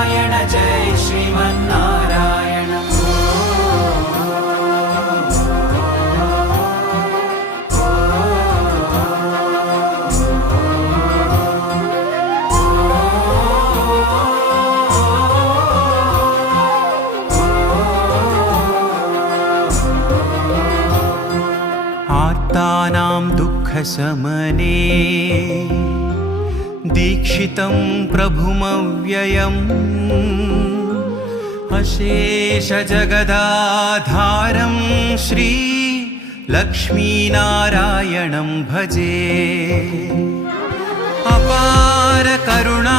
नारायण जय श्रीमन्नारायण। आर्तानां दुःखशमने दीक्षितं प्रभुमव्ययम् अशेषजगदाधारं श्री लक्ष्मीनारायणं भजे। अपार करुणा